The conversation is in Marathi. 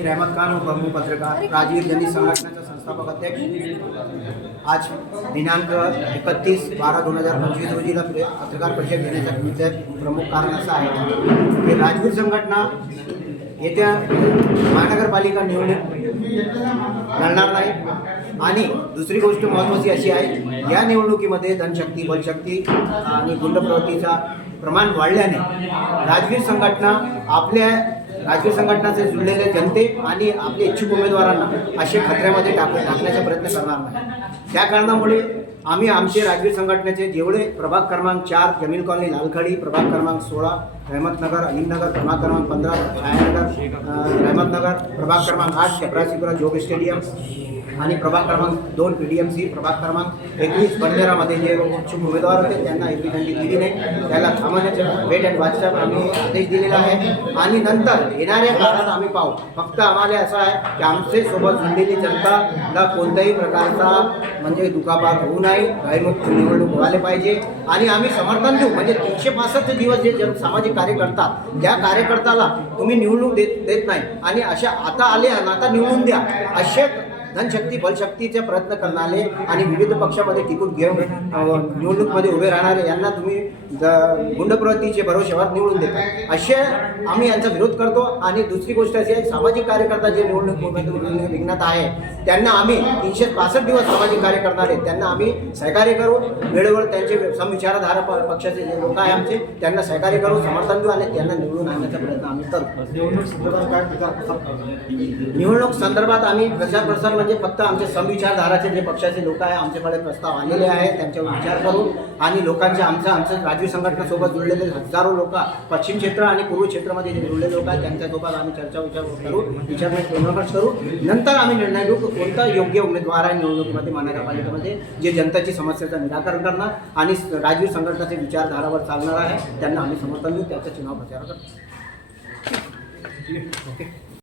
रहमत खान उपप्रमुख पत्रकार राजवीर जननी संघटनेचा संस्थापक अध्यक्ष। आज दिनांक 31/12/2025 रोजीला पत्रकार परिषद घेण्याचा प्रमुख कारण असं आहे की राजवीर संघटना येत्या महानगरपालिका निवडणूक लढणार नाही। आणि दुसरी गोष्ट महत्त्वाची अशी आहे, या निवडणुकीमध्ये धनशक्ती, बलशक्ती आणि गुंडप्रवृत्तीचा प्रमाण वाढल्याने राजवीर संघटनाचे जुळलेले जनते आणि आपले इच्छुक उमेदवारांना असे खतऱ्यामध्ये टाकण्याचा प्रयत्न करणार नाही। त्या कारणामुळे आम्ही आमचे राजवीर संघटनेचे जेवढे प्रभाग क्रमांक 4 जमील कॉलनी लालखडी, प्रभाग क्रमांक 16 रहमतनगर अलीमनगर, प्रभाग क्रमांक 15 छायानगर रहमतनगर, प्रभाग क्रमांक 8 चपरासीपुरा जोग स्टेडियम आणि प्रभाग क्रमांक 2 PDMC, प्रभाग क्रमांक 21 बंदेरामध्ये जे इच्छुक उमेदवार होते त्यांना एवढी संधी दिली नाही, त्याला थांबवण्याचं वेट अँड वॉचचा आम्ही आदेश दिलेला आहे। आणि नंतर येणाऱ्या काळात आम्ही पाहू। फक्त आम्हाला असं आहे की आमचे सोबत जुळलेली जनताला कोणत्याही प्रकारचा म्हणजे दुखापत होऊ नये, भयमुक्त निवडणूक व्हायला पाहिजे आणि आम्ही समर्थन देऊ। म्हणजे 365 दिवस जे सामाजिक कार्य करतात त्या कार्यकर्त्याला तुम्ही निवडणूक देत नाही आणि अशा आता आले आता निवडून द्या असे धनशक्ती बलशक्तीचे प्रयत्न करणारे आणि विविध पक्षामध्ये टिकून घेऊन निवडणूकमध्ये उभे राहणारे यांना तुम्ही गुंडप्रवृत्तीचे भरोश्यावर निवडून देता, असे आम्ही यांचा विरोध करतो। आणि दुसरी गोष्ट अशी आहे, सामाजिक कार्यकर्ता जे निवडणूक रिंगणात आहे त्यांना आम्ही 365 दिवस सामाजिक कार्य करणारे त्यांना आम्ही सहकार्य करू। वेळेवर त्यांचे समविचारधारा पक्षाचे जे लोक आहे आमचे त्यांना सहकार्य करू, समर्थन देऊ आणि त्यांना निवडून आणण्याचा प्रयत्न आम्ही करू। निवडणूक संदर्भात आम्ही प्रचार म्हणजे फक्त आमचे समविचारधाराचे जे पक्षाचे लोक आहे आमच्याकडे प्रस्ताव आलेले आहे, त्यांच्यावर विचार करू आणि लोकांचे आमचं राजवीर संघटनेसोबत जुळलेले हजारो लोक पश्चिम क्षेत्र आणि पूर्व क्षेत्रामध्ये जे जुळलेले लोक आहेत त्यांच्यासोबत आम्ही विचार करू, विचारविमर्श करू। नंतर आम्ही निर्णय घेऊ कोणता योग्य उमेदवार आहे निवडणुकीमध्ये महानगरपालिकेमध्ये जे जनतेची समस्येचं निराकरण करणार आणि राजवीर संघटनेचे विचारधारावर चालणार आहे त्यांना आम्ही समर्थन देऊ, त्याचा चुनाव प्रचार करू।